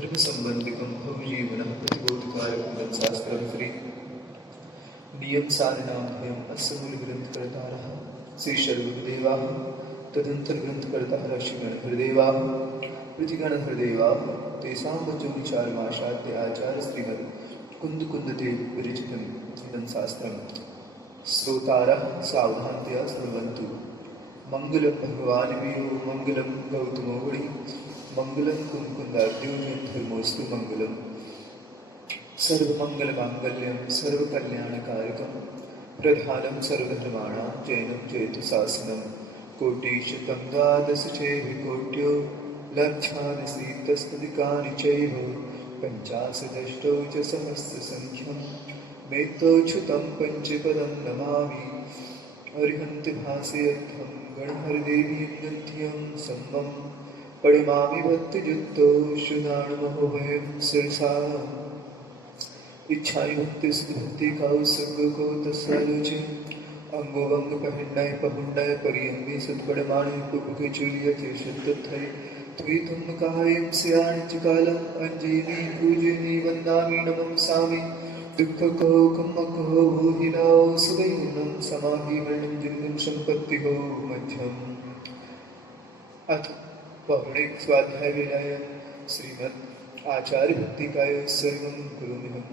धर्म संबंधिकं भवजीवनं प्रतिबोधकारकं शास्त्रं श्री नियम सारनाभ्यम अस्य मूल ग्रंथकर्तारः श्री शर्वदेवाः तदंतर ग्रंथकर्तारः श्रीगण हृदेवाः प्रतिगण हृदेवाः तेषां वचो विचारमाशाद्य आचार्य श्रीमद् कुंद कुंददेव विरचितम् इदं शास्त्रम् श्रोतारः सावधानतया श्रृण्वन्तु। मंगलम भगवान वीरो मंगलम गौतमोवड़ी मंगलम कुंकुंदाद्यो धर्मोस्तु मंगलम सर्वमंगलमांगल्यं सर्वकल्याणकारकं प्रधानं सर्वधर्माणां जैनं जयतु शासनं कोटिशतं द्वादश चैवकोट्यो लक्षानि चैव पञ्चाशदष्टौ च सहस्रसङ्ख्यं मेत्तोऽच्युतं पञ्चपदं नमामि अरिहन्ति भासेऽर्थं गणहरिदेवीं गन्त्यं सम्मं परिमामि भक्तियुक्तो श्रुणाणमहोभयं शिरसा इच्छाई भक्ति भक्ति का संग को तस्सालोचे अंगो अंग पहन्नाय पहुंडाय परियंगे सत्पड़माणे पुके चुलिया के शब्दथै त्वी तुम कायम स्याण चिकालम अंजीनी पूजनी वंदामि नमं सामि दुख को कम को हिलाओ सुगैनम समाहि वर्णन जिंदन संपत्ति हो मध्यम अथ पौराणिक स्वाध्याय विनय श्रीमद् आचार्य भक्तिकाय सर्वं गुरुमिहम्।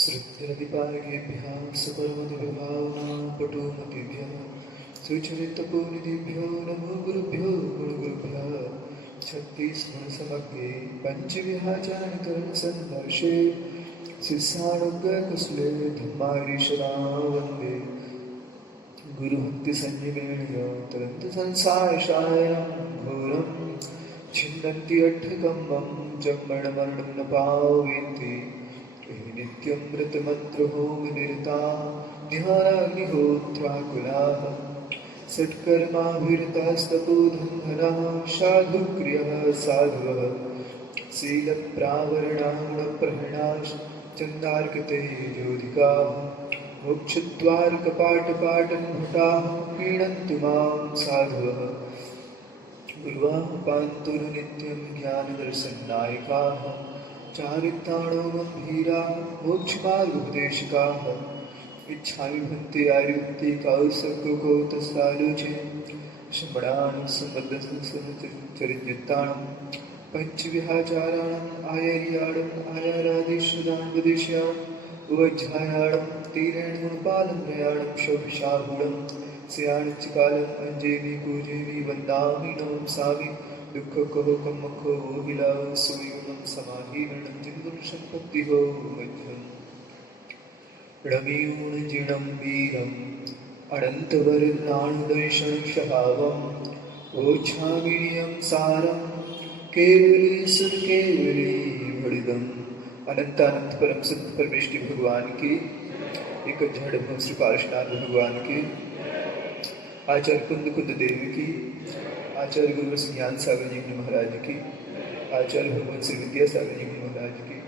श्रुत्यधिपार्गेभ्यः सुपर्वदिभावना पटुमतिभ्यः सुचरितपोनिधिभ्यो नमो गुरुभ्यो गुरुगुरुभ्यः छत्तीस्मृतसमग्रे पञ्चविहाचारणकरणसन्दर्शे शिष्यानुग्रहकुशले धर्मारीशना वन्दे गुरुभक्तिसंयमेन तदन्तसंसारशायं घोरं छिन्दन्ति अट्ठकम्बं जम्मणमरणं न पावयन्ति नित्यं व्रतमन्त्रहोम निरता निहाराग्निहोत्राकुलाः सत्कर्माभिरतास्तपोधन्धनाः साधुक्रियः साधवः शीलप्रावरणागुणप्रहरणाश्चन्दार्कतेजोधिकाः मोक्षद्वारकपाटपाटनभटाः क्रीडन्तु मां साधवः गुर्वाः पान्तुर्नित्यं ज्ञानदर्शननायकाः चारित्राणो गंभीरा मोक्षमार्गोपदेशकाः इच्छामि भक्ति आयुक्ति कौसर्गो को तस्सालोचे श्रमणान् सम्बद्धचरितान् पंचविहाचारान् आयर्याणम् आयारादिश्रुदान् वदिष्यान् उवज्झायाणं तीरेण गुणपालं प्रयाणं शोभिशाहूढं स्याणचिकालम् अंजेमि कूजेमि वन्दामि नमं सामि दुख को कम को हिला सुयुगम समाहीरणं जिन्दुं संपत्ति हो मध्यम रमियूण जिणं वीरम् अनन्तवरदानुदर्शन स्वभावम् ओछामिनियं सारं केवली सुर केवली भड़िदम अनंत अनंत परम सत्य परमेश्वरी भगवान की एक झड़ श्री पार्शनाथ भगवान की आचार्य कुंद कुंद देवी की आचार्य गुरु श्री ज्ञान सागर जी महाराज की आचार्य भगवान श्री विद्यासागर जी महाराज की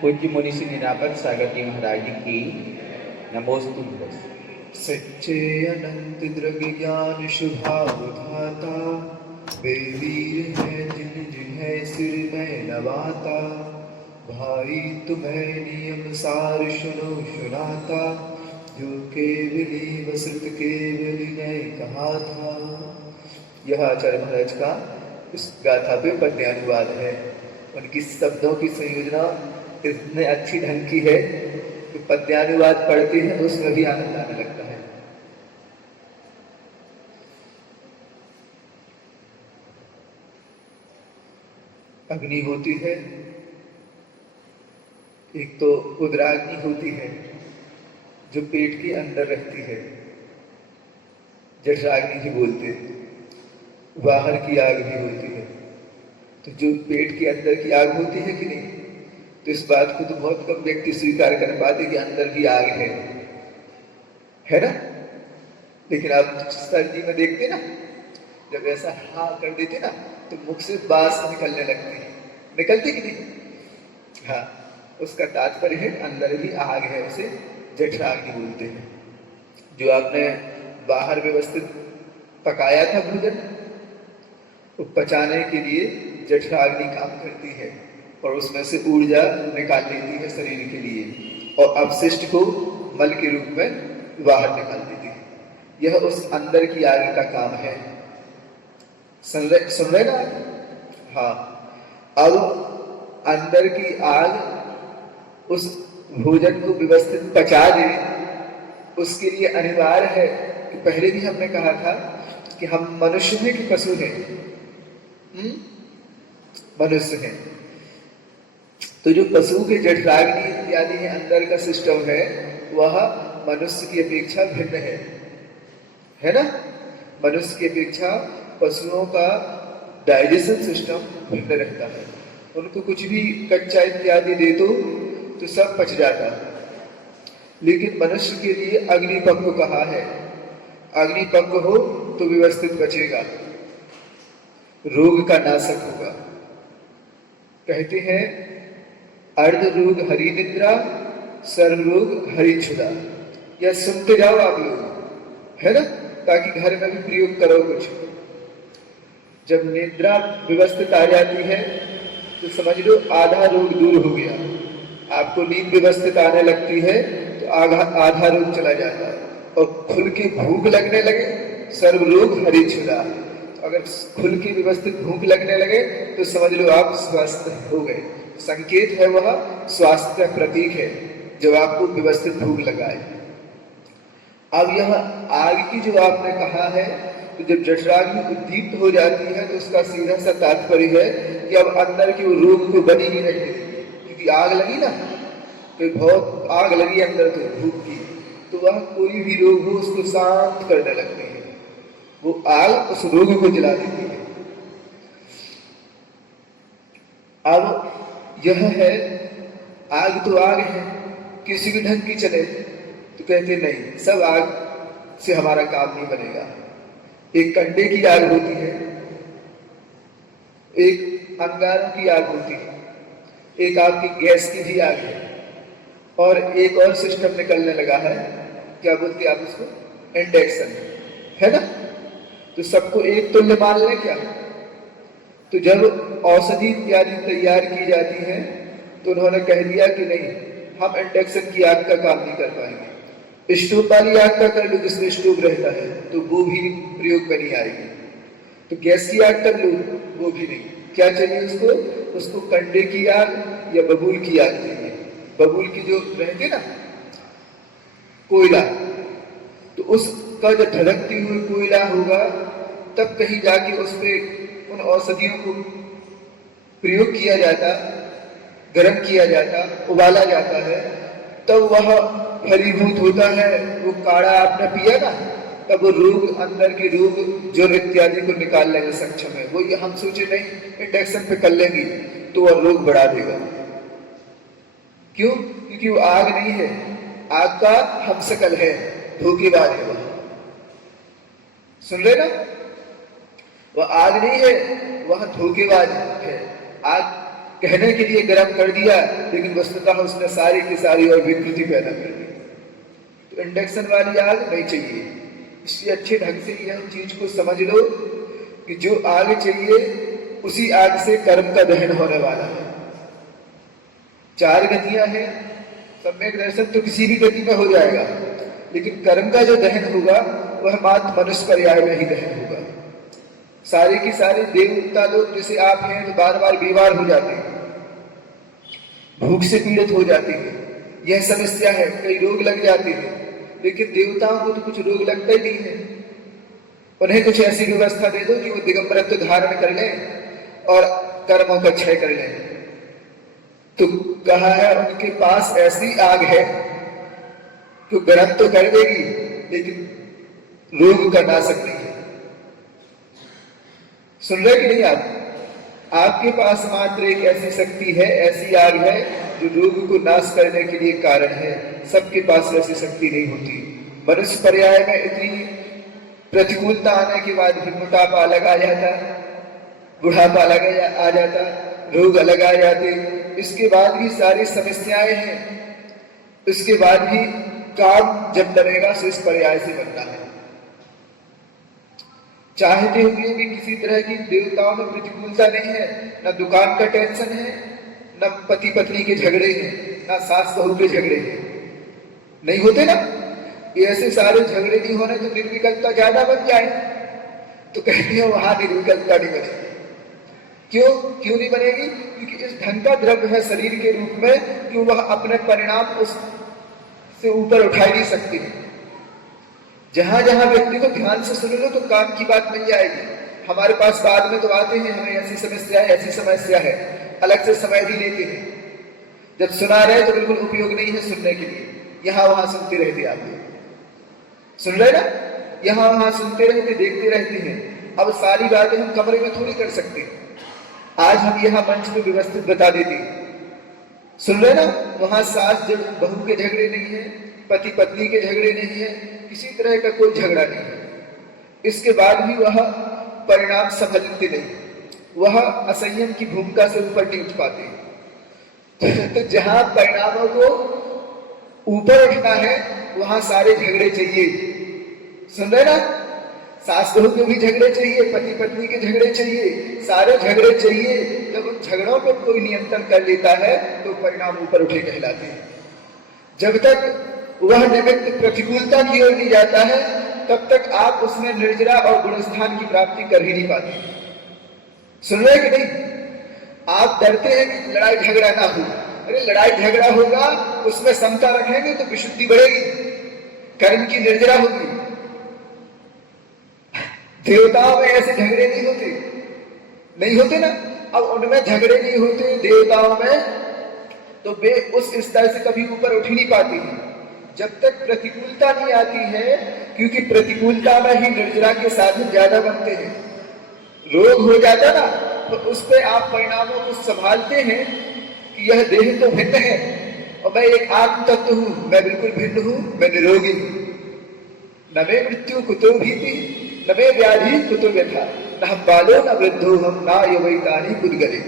पूज्य मुनि श्री निरापद सागर जी महाराज की नमोस्तु। सच्चे अनंत द्रव्य ज्ञान शुभावधाता वे वीर हैं जिन जिन्हें सिर में नवाता भाई तुम्हें नियम सार सुनो सुनाता जो केवली वसत केवली ने कहा था। यह आचार्य महाराज का इस गाथा पे पद्यानुवाद है। उनकी शब्दों की संयोजना इतने अच्छी ढंग की है कि पद्यानुवाद पढ़ते हैं तो उसमें भी आनंद आने लगता है। अग्नि होती है, एक तो उदराग्नि होती है जो पेट के अंदर रहती है, जठराग्नि ही बोलते हैं। बाहर की आग भी होती है तो जो पेट के अंदर की आग होती है कि नहीं, तो इस बात को तो बहुत कम व्यक्ति स्वीकार कर पाते कि अंदर भी आग है ना। लेकिन आप सर्दी में देखते ना, जब ऐसा हाँ कर देते ना तो मुख से बास निकलने लगती है, निकलती कि नहीं। हाँ, उसका तात्पर्य है अंदर भी आग है, उसे जठराग्नि बोलते हैं। जो आपने बाहर व्यवस्थित पकाया था भोजन, तो पचाने के लिए जठराग्नि काम करती है और उसमें से ऊर्जा निकाल लेती है शरीर के लिए, और अपशिष्ट को मल के रूप में बाहर निकाल देती है। यह उस अंदर की आग का काम है। सुन रहे ना। हाँ, अब अंदर की आग उस भोजन को व्यवस्थित पचा दे, उसके लिए अनिवार्य है कि पहले भी हमने कहा था कि हम मनुष्य हैं कि पशु हैं। मनुष्य हैं। तो जो पशु के जठराग्नि इत्यादि है अंदर का सिस्टम है, वह मनुष्य की अपेक्षा भिन्न है ना। मनुष्य की अपेक्षा पशुओं का डाइजेशन सिस्टम भिन्न रहता है। उनको कुछ भी कच्चा इत्यादि दे दो तो सब पच जाता है, लेकिन मनुष्य के लिए अग्निपक्व कहा है। अग्निपक्व हो तो व्यवस्थित बचेगा, रोग का नाशक होगा। कहते हैं अर्ध रोग हरि निद्रा, सर्व रोग हरि क्षुधा। यह सुनते जाओ आप लोग, है ना, ताकि घर में भी प्रयोग करो कुछ। जब निद्रा व्यवस्थित आ जाती है तो समझ लो आधा रोग दूर हो गया। आपको नींद व्यवस्थित आने लगती है तो आधा रोग चला जाता है, और खुल के भूख लगने लगे, सर्व रोग हरि क्षुधा। अगर खुल के व्यवस्थित भूख लगने लगे तो समझ लो आप स्वस्थ हो गए। संकेत है, वह स्वास्थ्य का प्रतीक है जब आपको व्यवस्थित भूख लगाए। अब यह आग की जो आपने कहा है, तो जब जठराग्नि उद्दीप्त हो जाती है तो उसका सीधा सा तात्पर्य है कि अब अंदर की वो रोग को बनी नहीं रहने देगी, क्योंकि आग लगी ना, तो बहुत आग लगी अंदर तो भूख की, तो वह कोई भी रोग हो उसको शांत करने लगती है। वो आग उस रोग को जला देती है। अब यह है, आग तो आग है, किसी भी ढंग की चले, तो कहते नहीं, सब आग से हमारा काम नहीं बनेगा। एक कंडे की आग होती है, एक अंगारों की आग होती है, एक आपकी गैस की भी आग है, और एक और सिस्टम निकलने लगा है, क्या बोलते आप उसको, इंडक्शन, है ना। तो सबको एक तुल्य मान लें क्या। तो जब औषधि इत्यादि तैयार की जाती है तो उन्होंने कह दिया कि नहीं, हम इंडक्शन की आग का काम नहीं कर पाएंगे। स्टोव वाली आग का कर लो, जिसमें स्टोव रहता है, तो वो भी प्रयोग में नहीं आएगी। तो गैस की आग कर लो, वो भी नहीं। क्या चाहिए उसको, उसको कंडे की आग या बबूल की आग चाहिए। बबूल की जो रहती ना, कोयला, तो उसका जो धड़कती हुई कोयला होगा, तब कहीं जाके उस पर उन औषधियों को प्रयोग किया जाता, गर्म किया जाता, उबाला जाता है, तब वह फलीभूत होता है। वो काढ़ा आपने पिया ना, तब वो रोग, अंदर के रोग जो इत्यादि को निकालने में सक्षम है। वो ये हम सोचे नहीं इंडक्शन पे कर लेंगे तो वह रोग बढ़ा देगा। क्यों? क्योंकि वो आग नहीं है, आग का हमशक्ल है, धोखेबाज है वह। सुन रहे ना, वह आग नहीं है, वह धोखेबाज है। आग कहने के लिए गर्म कर दिया, लेकिन वस्तुतः उसने सारी की सारी और विकृति पैदा कर दी। तो इंडक्शन वाली आग नहीं चाहिए। इसलिए अच्छे ढंग से यह चीज को समझ लो कि जो आग चाहिए, उसी आग से कर्म का दहन होने वाला है। 4 गतियां हैं, सम्यक दर्शन तो किसी भी गति में हो जाएगा, लेकिन कर्म का जो दहन होगा वह मात्र मनुष्य पर्याय में ही दहन होगा। सारे की सारे देवता लोग जैसे आप हैं तो बार बार बीमार हो जाते हैं, भूख से पीड़ित हो जाते हैं, यह समस्या है, कई रोग लग जाते हैं। लेकिन देवताओं को तो कुछ रोग लगता ही नहीं है। उन्हें कुछ ऐसी व्यवस्था दे दो कि वो दिगंबरत्व धारण कर लें और कर्मों का क्षय कर लें। तो कहा है उनके पास ऐसी आग है कि गर्म तो कर देगी, लेकिन रोग का नाशक नहीं है। सुन रहे कि नहीं आप? आपके पास मात्र एक ऐसी शक्ति है, ऐसी आग है जो रोग को नाश करने के लिए कारण है। सबके पास वैसी शक्ति नहीं होती। मनुष्य पर्याय में इतनी प्रतिकूलता आने के बाद भी मोटापा अलग आ जाता, बुढ़ापा अलग आ जाता, रोग अलग आ जाते, इसके बाद भी सारी समस्याएं हैं। इसके बाद भी काम जब बनेगा तो इस पर्याय से बनता है। चाहते हुए भी किसी तरह की देवताओं में प्रतिकूलता नहीं है। न दुकान का टेंशन है, न पति पत्नी के झगड़े हैं, न सास बहू के झगड़े हैं। नहीं होते ना? ये ऐसे सारे झगड़े नहीं होने तो निर्विकल्पता ज्यादा बन जाए। तो कहते हैं वहां निर्विकल्पता नहीं बनेगी। क्यों नहीं बनेगी? क्योंकि इस धन का द्रव्य है शरीर के रूप में कि वह अपने परिणाम उससे ऊपर उठा नहीं सकती है। जहां जहां व्यक्ति को ध्यान से सुन लो तो काम की बात मिल जाएगी। हमारे पास बाद में तो आते हैं, हमें ऐसी समस्या है, अलग से समय भी लेते हैं। जब सुना रहे तो बिल्कुल उपयोग नहीं है सुनने के लिए, यहां वहां सुनते रहते। आप सुन रहे ना? यहां वहां सुनते रहते, देखते रहते हैं। अब सारी बातें हम कमरे में थोड़ी कर सकते। आज हम यहाँ मंच में व्यवस्थित बता देते। सुन रहे ना? वहां सास बहू के झगड़े नहीं है, पति पत्नी के झगड़े नहीं है, किसी तरह का कोई झगड़ा नहीं है। इसके बाद भी वह परिणाम संभलते नहीं, वह असंयम की भूमिका से ऊपर नहीं उठ पाते। तो जहां परिणामों को ऊपर उठना है वहां सारे झगड़े चाहिए। सुन रहे ना? सास बहू के भी झगड़े चाहिए, पति पत्नी के झगड़े चाहिए, सारे झगड़े चाहिए। जब उन झगड़ों पर कोई नियंत्रण कर लेता है तो परिणाम ऊपर उठे कहलाते हैं। जब तक वह निमित्त प्रतिकूलता की ओर नहीं जाता है तब तक आप उसमें निर्जरा और गुणस्थान की प्राप्ति कर ही नहीं पाते। सुन रहे कि नहीं? आप डरते हैं कि लड़ाई झगड़ा ना हो। अरे लड़ाई झगड़ा होगा, उसमें समता रखेंगे तो विशुद्धि बढ़ेगी, कर्म की निर्जरा होगी। देवताओं में ऐसे झगड़े नहीं होते ना? अब उनमें झगड़े नहीं होते देवताओं में, तो वे उस स्तर से कभी ऊपर उठ ही नहीं पाती हैं जब तक प्रतिकूलता नहीं आती है। क्योंकि प्रतिकूलता में ही निर्जरा के साधन ज्यादा बनते हैं। रोग हो जाता ना तो उस पर आप परिणामों को संभालते हैं कि यह देह तो भिन्न है और मैं एक आत्म तत्व हूं, मैं बिल्कुल भिन्न हूं, मैं निरोगी हूं। न मे मृत्यु कुतो भीति, न मे व्याधि कुतो व्यथा, न हम बालो न वृद्धो हम ना यवैतानि बुद्गले।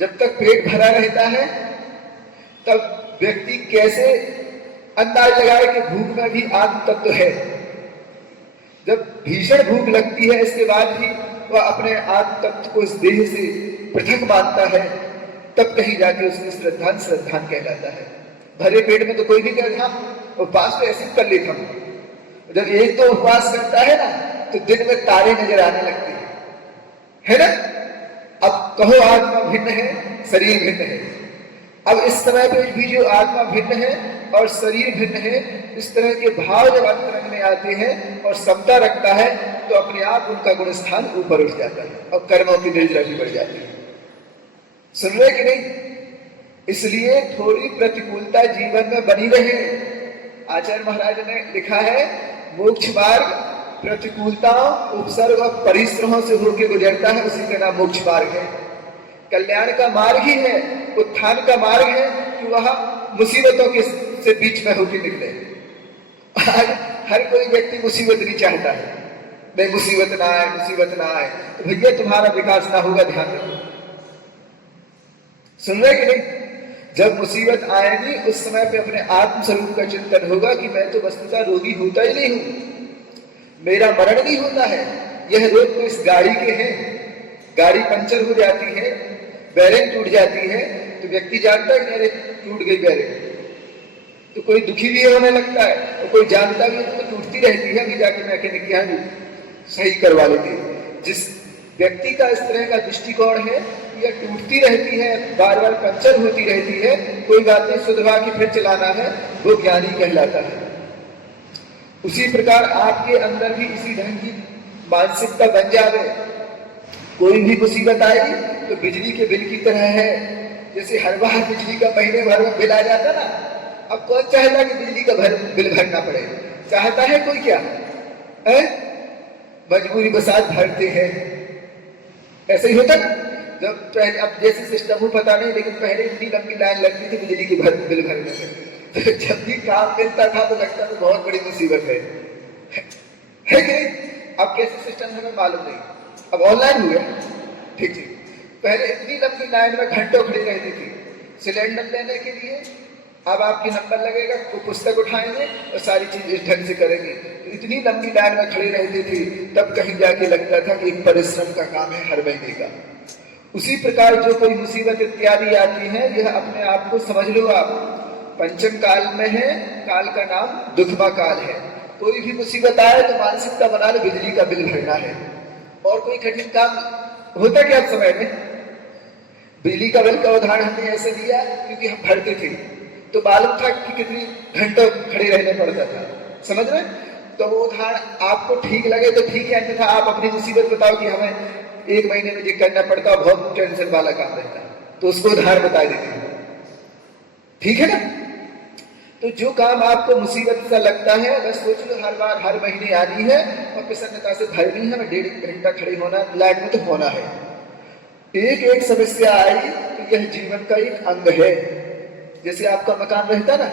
जब तक पेट भरा रहता है तब व्यक्ति कैसे अंदाज लगाए कि भूख में भी आत्म तत्व है। जब भीषण भूख लगती है इसके बाद भी वह अपने आत्म तत्व को इस देह से पृथक मानता है, तब कहीं जाके उसमें श्रद्धान कहलाता है। भरे पेट में तो कोई भी कहता उपवास तो ऐसे कर लेता हूं। जब एक तो उपवास करता है ना तो दिन में तारे नजर आने लगते हैं, है ना? अब कहो आत्मा भिन्न है, शरीर भिन्न है। अब इस समय पे भी जो आत्मा भिन्न है और शरीर भिन्न है, इस तरह के भाव जब अंतरंग में आते हैं और समता रखता है तो अपने आप उनका गुणस्थान ऊपर उठ जाता है और कर्मों की निर्जरा भी बढ़ जाती है। सुन रहे कि नहीं? इसलिए थोड़ी प्रतिकूलता जीवन में बनी रहे। आचार्य महाराज ने लिखा है मोक्ष मार्ग प्रतिकूलताओं, उपसर्ग और परिश्रमों से होकर गुजरता है, उसी का नाम मोक्ष मार्ग है। कल्याण का मार्ग ही है, उत्थान का मार्ग है कि वह मुसीबतों के से बीच में होकर निकले। हर कोई व्यक्ति मुसीबत नहीं चाहता है, नहीं मुसीबत ना आए। तो भैया तुम्हारा विकास ना होगा, ध्यान रखो। सुन रहे कि नहीं? जब मुसीबत आएगी उस समय पे अपने आत्म स्वरूप का चिंतन होगा कि मैं तो वस्तुतः रोगी होता ही नहीं हूं, मेरा मरण नहीं होता है। यह रोग तो इस गाड़ी के हैं। गाड़ी पंचर हो जाती है, बैरिंग टूट जाती है तो व्यक्ति जानता है कि अरे टूट गई बैरिंग, तो कोई दुखी भी होने लगता है और कोई जानता भी है तो टूटती रहती है, अभी जाके मैकेनिक के यहाँ सही करवा लेते हैं। जिस व्यक्ति का इस तरह का दृष्टिकोण है, यह टूटती रहती है, बार बार पंचर होती रहती है, कोई बात नहीं, सुधरवा के फिर चलाना है, वो ज्ञानी कहलाता है। उसी प्रकार आपके अंदर भी इसी ढंग की मानसिकता बन जावे। कोई भी मुसीबत आएगी तो बिजली के बिल की तरह है। जैसे हर बार बिजली का महीने भर में बिल आ जाता ना, अब कौन चाहता कि बिजली का बिल भरना पड़े? चाहता है कोई? क्या है? मजबूरी बसात भरते हैं, ऐसे ही होता ना। जब पहले, अब जैसे सिस्टम हो पता नहीं, लेकिन पहले इतनी लंबी लाइन लगती थी बिजली की बिल भरने में, तो जब भी काम मिलता था तो लगता था बहुत बड़ी मुसीबत है कि नहीं? अब कैसे सिस्टम हमें मालूम नहीं, अब ऑनलाइन हुआ, ठीक ठीक। पहले इतनी लंबी लाइन में घंटों खड़ी रहती थी सिलेंडर लेने के लिए। अब आपकी नंबर लगेगा, वो पुस्तक उठाएंगे और सारी चीज इस ढंग से करेंगे। तो इतनी लंबी लाइन में खड़ी रहती थी, तब कहीं जाके लगता था कि एक परिश्रम का काम है हर महीने का। उसी प्रकार जो कोई मुसीबत इत्यादि आती है, यह अपने आप को समझ लो आप पंचम काल में है, काल का नाम दुखमा काल है। कोई भी मुसीबत आए तो मानसिकता बना लो बिजली का बिल भरना है। और कोई कठिन काम होता क्या आप समय में? बिजली का बिल का उदाहरण हमने ऐसे दिया क्योंकि हम भरते थे तो मालूम था कि कितनी घंटों खड़े रहने पड़ता था, समझ रहे? तो वो उदाहरण आपको ठीक लगे तो ठीक है, अन्यथा आप अपनी मुसीबत बताओ कि हमें एक महीने में ये करना पड़ता, बहुत टेंशन वाला काम रहता, तो उसको उदाहरण बता देते, ठीक है ना? तो जो काम आपको मुसीबत सा लगता है, बस सोच लो हर बार हर महीने आनी है और प्रसन्नता से भरनी है, मैं 1.5 घंटा खड़े होना लाइन में तो होना है। एक एक समस्या आई तो यह जीवन का एक अंग है। जैसे आपका मकान रहता ना,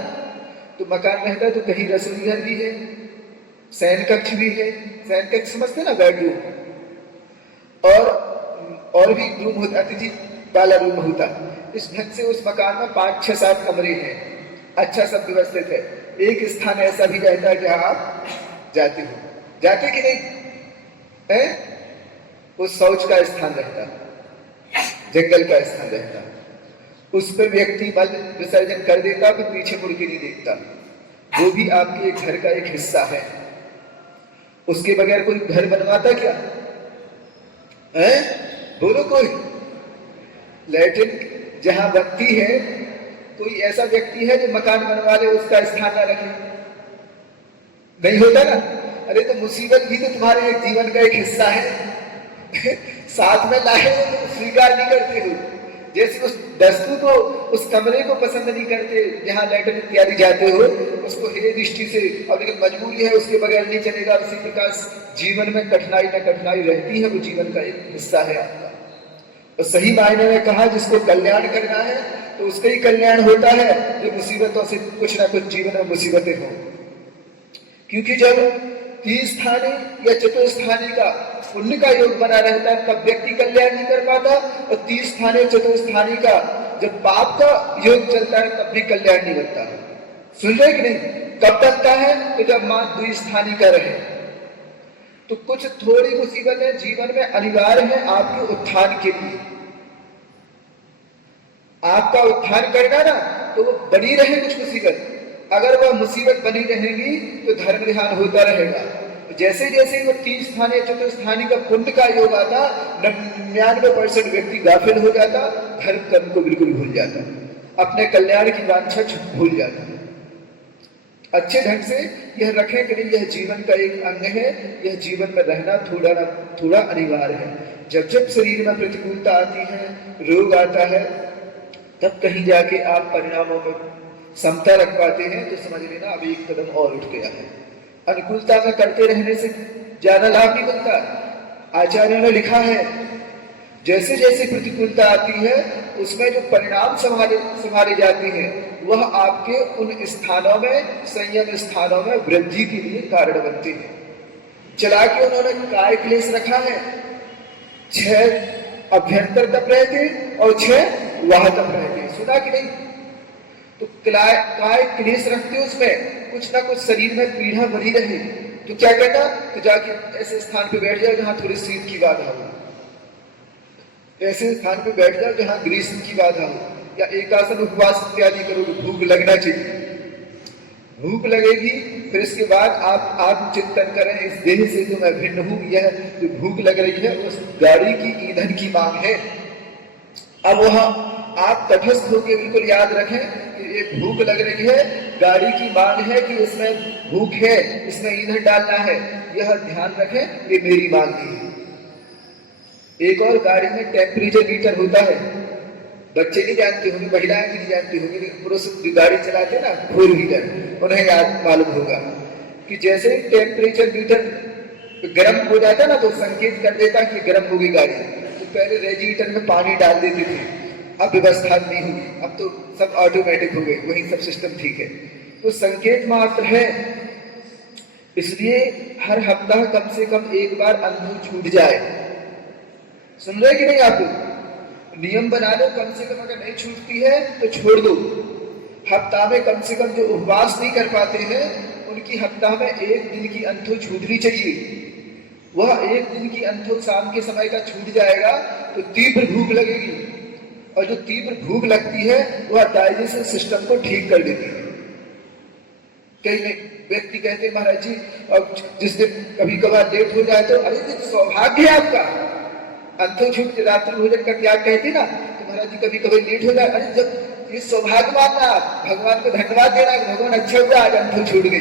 तो मकान रहता तो कहीं रसोई घर भी है, शयन कक्ष भी है, शयन कक्ष समझते ना, बेडरूम, और भी रूम होता, अतिथि वाला रूम होता। इस ढंग से उस मकान में 5, 6, 7 कमरे हैं, अच्छा सब व्यवस्थित है। एक स्थान ऐसा भी रहता है जहां आप जाते हो, जाते कि नहीं है? वो शौच का स्थान रहता, जंगल का स्थान रहता, उस पर व्यक्ति मल विसर्जन कर देता फिर पीछे मुड़ के नहीं देखता। वो भी आपके एक घर का एक हिस्सा है। उसके बगैर कोई घर बनवाता क्या है? बोलो कोई। लैट्रिन जहां बनती है, कोई ऐसा व्यक्ति है जो मकान बनवा ले उसका स्थान ना रखे? नहीं होता ना। अरे तो मुसीबत भी तो तुम्हारे एक जीवन का एक हिस्सा है साथ में लाए हो तो स्वीकार नहीं करते हो। जैसे उस वस्तु को, उस कमरे को पसंद नहीं करते जहां लैट्रिन इत्यादि जाते हो, उसको हे दृष्टि से, और लेकिन मजबूरी है उसके बगैर नहीं चलेगा। उसी प्रकार जीवन में कठिनाई न कठिनाई रहती है, वो जीवन का एक हिस्सा है आपका। तो सही मायने में कहा, जिसको कल्याण करना है तो उसका ही कल्याण होता है जो मुसीबतों से कुछ ना कुछ जीवन में मुसीबतें हो। क्योंकि जब 30 स्थानी या चतुर्स्थानी का पुण्य का योग बना रहता है तब व्यक्ति कल्याण नहीं कर पाता, और 30 स्थानी चतुर्स्थानी का जब पाप का योग चलता है तब भी कल्याण नहीं बनता। सुन रहे कि नहीं? कब बनता है? तो जब मान द्विस्थानी का रहे। तो कुछ थोड़ी मुसीबतें जीवन में अनिवार्य है आपके उत्थान के लिए। आपका उत्थान करना ना, तो वो बनी रहे कुछ मुसीबत। अगर वह मुसीबत बनी रहेगी तो धर्म ध्यान होता रहेगा। जैसे जैसे वो 30 स्थानीय चतुर्स्थानी का पुण्य का योग आता, 99% व्यक्ति गाफिल हो जाता, धर्म कर्म को बिल्कुल भूल जाता, अपने कल्याण की वांछा भूल जाता। अच्छे ढंग से यह रखें कि यह जीवन का एक अंग है, यह जीवन में रहना थोड़ा ना थोड़ा अनिवार्य है। जब जब शरीर में प्रतिकूलता आती है, रोग आता है, तब कहीं जाके आप परिणामों में समता रख पाते हैं तो समझ लेना अब एक कदम और उठ गया है। अनुकूलता में करते रहने से ज्यादा लाभ नहीं मिलता। आचार्यों ने लिखा है, जैसे जैसे प्रतिकूलता आती है उसमें जो परिणाम संभाले जाते हैं वह आपके उन स्थानों में, संयम स्थानों में वृद्धि के लिए कारण बनते हैं। चला के उन्होंने काय क्लेश रखा है, 6 अभ्यंतर तप रहते और 6 वाह तप रहते, सुना कि नहीं? तो काय क्लेश रखते उसमें कुछ ना कुछ शरीर में पीड़ा बनी रहे, तो क्या कहता? तो जाके ऐसे स्थान पे बैठ जाओ जहां थोड़ी शीत की बाधा हो, ऐसे स्थान पे बैठ जाओ जहां ग्रीष्म की बाधा हो, या एकासन उपवास इत्यादि करो तो भूख लगना चाहिए। भूख लगेगी, फिर इसके बाद आप आत्मचिंतन करें, इस देह से जो मैं भिन्न हूं, यह जो भूख लग रही है उस गाड़ी की ईंधन की मांग है। अब वहां आप तटस्थ होकर बिल्कुल याद रखें कि एक भूख लग रही है, गाड़ी की मांग है कि इसमें भूख है, इसमें ईंधन डालना है, यह ध्यान रखें ये मेरी मांग नहीं है। एक और गाड़ी में टेम्परेचर मीटर होता है, बच्चे नहीं जानते होंगे, महिलाएं भी नहीं जानती होंगी, लेकिन पुरुष गाड़ी चलाते ना 4 व्हीलर, उन्हें याद मालूम होगा कि जैसे टेम्परेचर मीटर गर्म हो जाता ना तो संकेत कर देता कि गर्म होगी गाड़ी, तो पहले रेडिएटर में पानी डाल देते थे, अब व्यवस्था नहीं हुई, अब तो सब ऑटोमेटिक हो गए, वही सब सिस्टम ठीक है। तो संकेत मात्र है, इसलिए हर हफ्ता कम से कम एक बार अंधो छूट जाए। सुन रहे कि नहीं आप लोग? नियम बना लो, कम से कम अगर नहीं छूटती है तो छोड़ दो। हफ्ता में कम से कम जो उपवास नहीं कर पाते हैं उनकी हफ्ता में एक दिन की अंधो छूटनी चाहिए। वह एक दिन की अंधो शाम के समय का छूट जाएगा तो तीव्र भूख लगेगी, और जो तीव्र भूख लगती है वह डाइजेशन सिस्टम को ठीक कर देती है। कई व्यक्ति कहते हैं महाराज जी, और जिस दिन कभी कभार लेट हो जाए तो अरे दिन सौभाग्य है आपका, अंधो छूट रात्रि भोजन का त्याग कहते ना, तो महाराज जी कभी कभी लेट हो जाए, अरे जब ये सौभाग्य मानना, भगवान को धन्यवाद देना कि भगवान अच्छा हुआ आज अंधो छूट गई।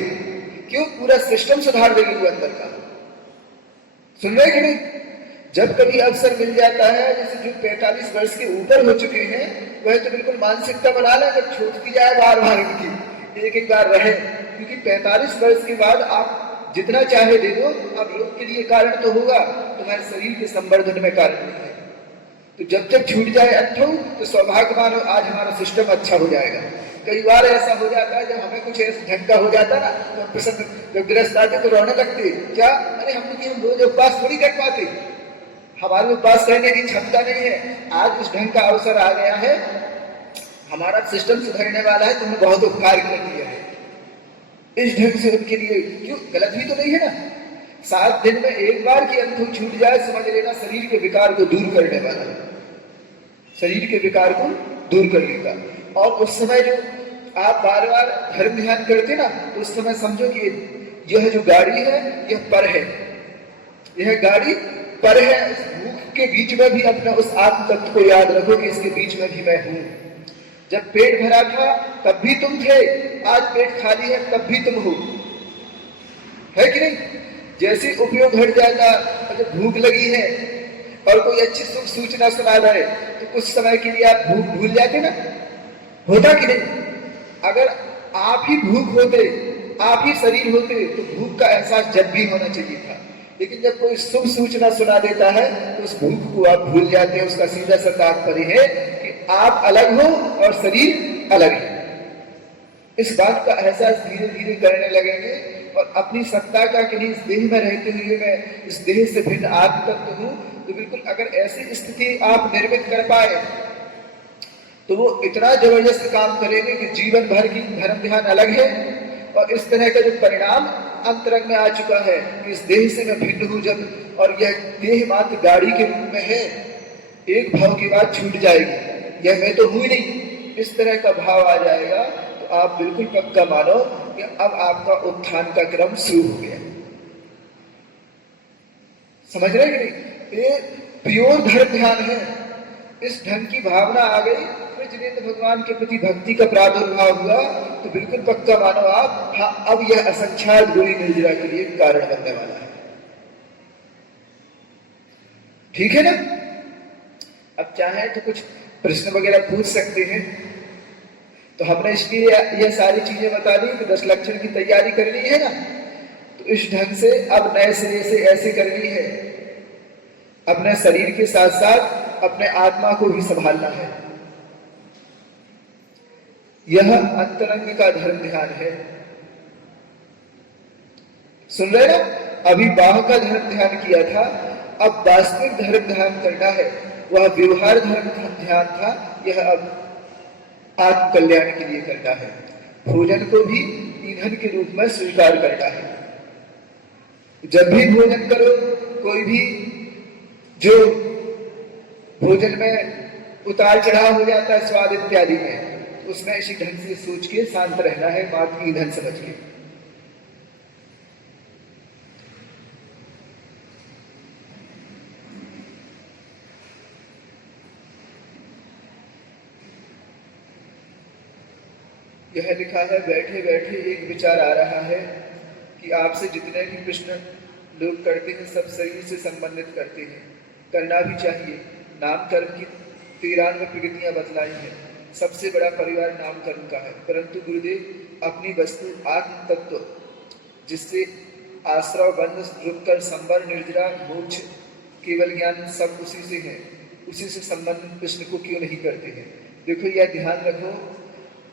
क्यों? पूरा सिस्टम सुधार देगी वो अंदर का। सुन रहे कि नहीं? जब कभी अवसर मिल जाता है, जैसे जो 45 वर्ष के ऊपर हो चुके हैं वह तो बिल्कुल मानसिकता बना लें जब छूटती जाए बार बार इनकी, एक एक बार रहे, क्योंकि 45 वर्ष के बाद आप जितना चाहे दे दो, अब रोग के लिए कारण तो होगा, तुम्हारे शरीर के संवर्धन में कारण नहीं है। तो जब तक छूट जाए अंधो तो सौभाग्य मानो आज हमारा सिस्टम अच्छा हो जाएगा। कई बार ऐसा हो जाता है जब हमें कुछ ढंग का हो जाता ना तो प्रसन्न, जब गृहस्थ आते तो रोने लगते, क्या अरे हम रोज उपवास थोड़ी कर पाते, हमारे उपवास करने की क्षमता नहीं है, आज इस ढंग का अवसर आ गया है, हमारा सिस्टम सुधरने वाला है, तुमने बहुत उपकार कर दिया है। इस ढंग से उनके लिए क्यों गलत भी तो नहीं है ना। 7 दिन में एक बार की अंधो छूट जाए, समझ लेना शरीर के विकार को दूर करने वाला है, शरीर के विकार को दूर कर लेगा। और उस समय जो आप बार बार धर्म ध्यान करते ना, तो उस समय समझो कि यह जो गाड़ी है यह पर है, यह गाड़ी पर है। उस भूख के बीच में भी अपना उस आत्म तत्व को याद रखो कि इसके बीच में भी मैं हूं। जब पेट भरा था तब भी तुम थे, आज पेट खाली है तब भी तुम हो, है कि नहीं? जैसे उपयोग घट जाता, जब भूख लगी है और कोई अच्छी सुख सूचना सुना रहे तो कुछ समय के लिए आप भूख भूल जाते ना, होता कि नहीं? अगर आप ही भूख होते, आप ही शरीर होते तो भूख का एहसास जब भी होना चाहिए था, लेकिन जब कोई शुभ सूचना सुना देता है तो उस भूख को आप भूल जाते हैं। उसका सीधा सा तात्पर्य है कि आप अलग हो और शरीर अलग है। इस बात का एहसास धीरे धीरे करने लगेंगे और अपनी सत्ता का कि नहीं, इस देह में रहते हुए मैं इस देह से भिन्न आत्म तत्व हूं, तो बिल्कुल अगर ऐसी स्थिति आप निर्मित कर पाए तो वो इतना जबरदस्त काम करेंगे कि जीवन भर की धर्म ध्यान अलग है। और इस तरह का जो परिणाम अंतरंग में आ चुका है कि इस देह से मैं भिन्न हूं जब, और यह देह मात्र गाड़ी के रूप में है, एक भाव की बात छूट जाएगी, यह मैं तो हूं ही नहीं, इस तरह का भाव आ जाएगा तो आप बिल्कुल पक्का मानो कि अब आपका उत्थान का क्रम शुरू हो गया। समझ रहे कि नहीं? ये प्योर धर्म ध्यान है। इस ढंग की भावना आ गई, फिर जिनेंद्र भगवान के प्रति भक्ति का प्रादुर्भाव हुआ तो बिल्कुल पक्का मानो आप, हाँ अब यह असंख्यात गुणी निर्जरा के लिए कारण बनने वाला है। ठीक है ना? अब चाहे तो कुछ प्रश्न वगैरह पूछ सकते हैं। तो हमने इसलिए यह सारी चीजें बता दी कि 10 लक्षण की तैयारी करनी है ना, तो इस ढंग से अब नए सिरे से ऐसे करनी है, अपने शरीर के साथ साथ अपने आत्मा को भी संभालना है। यह अंतरंग का धर्म ध्यान है। सुन रहे ना? अभी बाह का धर्म ध्यान किया था, अब वास्तविक धर्म ध्यान करना है। वह व्यवहार धर्म ध्यान था, यह अब आत्म कल्याण के लिए करना है। भोजन को भी ईंधन के रूप में स्वीकार करना है। जब भी भोजन करो, कोई भी जो भोजन में उतार चढ़ाव हो जाता है स्वाद इत्यादि में, उसमें इसी ढंग से सोच के शांत रहना है, मात्र ईंधन समझ के। यह लिखा है, बैठे बैठे एक विचार आ रहा है कि आपसे जितने भी प्रश्न लोग करते हैं सब शरीर से संबंधित करते हैं, करना भी चाहिए। नाम कर्म की 93 प्रकृतियां बतलाई हैं। सबसे बड़ा परिवार नाम कर्म का है, परंतु गुरुदेव अपनी वस्तु आत्म तत्व जिससे आश्रव बंध रुक कर संवर निर्जरा मोक्ष केवल ज्ञान सब उसी से है, उसी से संबंधित प्रश्न को क्यों नहीं करते हैं? देखो, यह ध्यान रखो,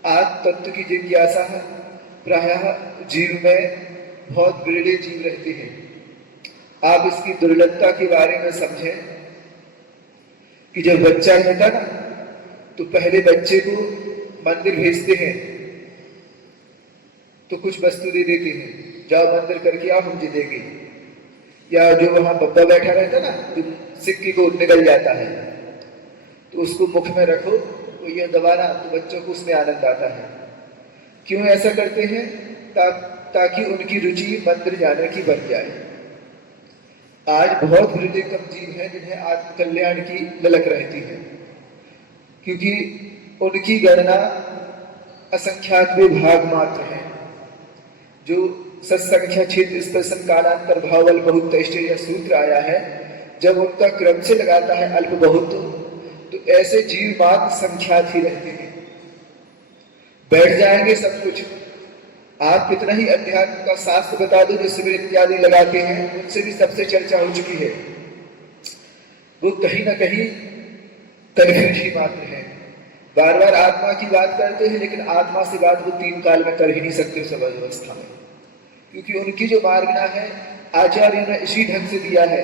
आत्म तत्व की जिज्ञासा है प्रायः जीव में बहुत बिरले जीव रहते हैं। आप इसकी दुर्लभता के बारे में समझें कि जब बच्चा रहता ना, तो पहले बच्चे को मंदिर भेजते हैं तो कुछ वस्तु दे देते हैं, जाओ मंदिर करके आओ, हम जी देंगे। या जो वहां बब्बा बैठा रहता ना, जो सिक्के को निकल जाता है, तो उसको मुख में रखो, तो ये दबाना, तो बच्चों को उसमें आनंद आता है। क्यों ऐसा करते हैं? ताकि उनकी रुचि मंदिर जाने की बन जाए। आज बहुत हृदय कम जीव हैं जिन्हें आत्म कल्याण की ललक रहती है, क्योंकि उनकी गणना असंख्यात विभाग मात्र है। जो सत्संख्या क्षेत्र स्पर्शन कालांतर भावल बहुत यह सूत्र आया है, जब उनका क्रम से लगाता है अल्प बहुत, तो ऐसे जीव मात्र संख्यात ही रहते हैं। बैठ जाएंगे सब कुछ। आप कितना ही अध्यात्म का शास्त्र बता दो, जो शिविर इत्यादि लगाते हैं, उनसे भी सबसे चर्चा हो चुकी है। वो कहीं ना कहीं कन्फ्यूज ही मात्र है। बार बार आत्मा की बात करते हैं, लेकिन आत्मा से बात वो 3 काल में कर ही नहीं सकते सब अवस्था में, क्योंकि उनकी जो मार्गना है आचार्यों ने इसी ढंग से दिया है।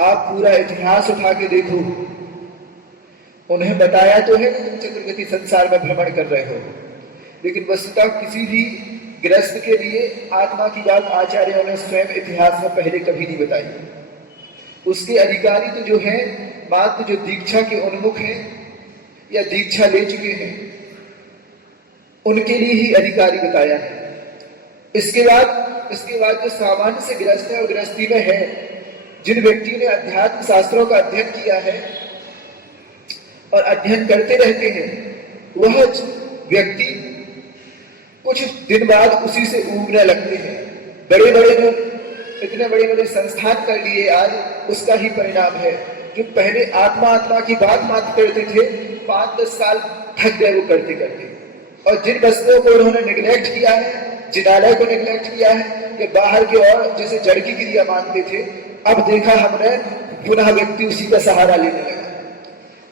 आप पूरा इतिहास उठा के देखो, उन्हें बताया तो है कि तुम चतुर्गति संसार में भ्रमण कर रहे हो, लेकिन वस्तुतः किसी भी गृहस्थ के लिए आत्मा की बात आचार्यों ने स्वयं इतिहास में पहले कभी नहीं बताई। उसके अधिकारी तो जो है मात्र जो दीक्षा के उन्मुख हैं या दीक्षा ले चुके हैं, उनके लिए ही अधिकारी बताया है। इसके बाद जो सामान्य से गृहस्थ है और गृहस्थी में है, जिन व्यक्तियों ने अध्यात्म शास्त्रों का अध्ययन किया है और अध्ययन करते रहते हैं, वह व्यक्ति कुछ दिन बाद उसी से उगने लगते हैं। इतने बड़े बड़े संस्थान कर लिए आज, उसका ही परिणाम है। जो पहले आत्मा की बात मात्र करते थे, 5-10 साल थक गए वो करते करते। और जिन वस्तुओं को उन्होंने निगलेक्ट किया है, जिनालय को निगलेक्ट किया है, कि बाहर की ओर जैसे जड़ की क्रिया मानते थे, अब देखा हमने पुनः व्यक्ति उसी का सहारा लेने लगा,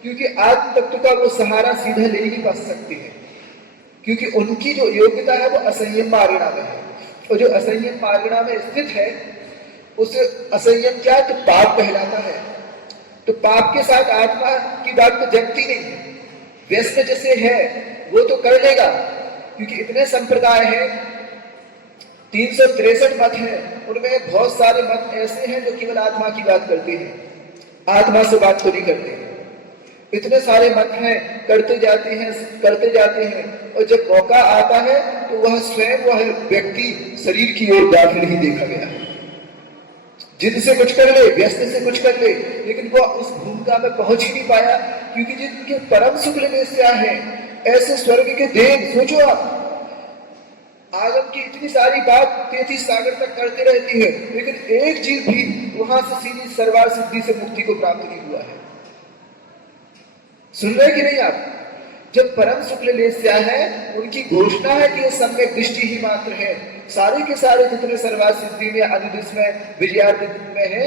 क्योंकि आत्म तत्व का वो सहारा सीधा ले ही पा सकते हैं, क्योंकि उनकी जो योग्यता है वो असंयम मार्गणा में है। और जो असंयम मार्गणा में स्थित है, उस असंयम क्या, तो पाप कहलाता है। तो पाप के साथ आत्मा की बात तो जमती नहीं है। व्यस्त जैसे है वो तो कर लेगा, क्योंकि इतने संप्रदाय हैं, 363 मत हैं, उनमें बहुत सारे मत ऐसे हैं जो केवल आत्मा की बात करते हैं, आत्मा से बात तो नहीं करते। इतने सारे मत हैं, करते जाते हैं, और जब मौका आता है तो वह स्वयं वह व्यक्ति शरीर की ओर दाखिल ही देखा गया। जिद से कुछ कर ले, व्यस्त से कुछ कर ले, लेकिन वह उस भूमिका में पहुंच ही नहीं पाया, क्योंकि जिनके परम शुक्ल में से है, ऐसे स्वर्ग के देव, सोचो आप, आगम की इतनी सारी बात 33 सागर तक करते रहती है, लेकिन एक जीव भी वहां से सीधी सर्वार सिद्धि से मुक्ति को प्राप्त नहीं हुआ है। सुन रहे कि नहीं आप? जब परम शुक्ल लेस्या है, उनकी घोषणा है कि ये सम्यक दृष्टि ही मात्र है। सारे के सारे जितने सर्वार सिद्धि में, अनुदिश में, विजयादित्य में है,